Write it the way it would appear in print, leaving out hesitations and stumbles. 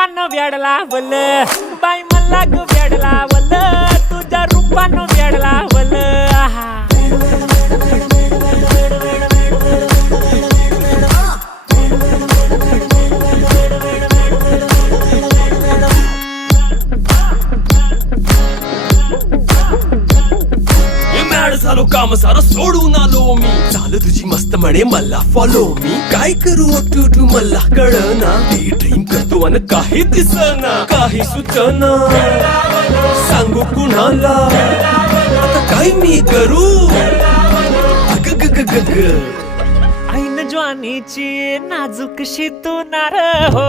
रूपानं वेड लावल बाई मला ग वेड लावल तुझ्या रूपानं वेड लावल झालो काम सारा सोडून आलो मी चाल तुझी मस्त म्हणे मला फॉलो मी काय करू टू मला कळना ड्रीम करतो आणि काही दिसना काही सुचना सांगू कुणाला आता काय मी करू अग ग ग ग ग ऐन ज्वानीची नाजूकशी तू नार हो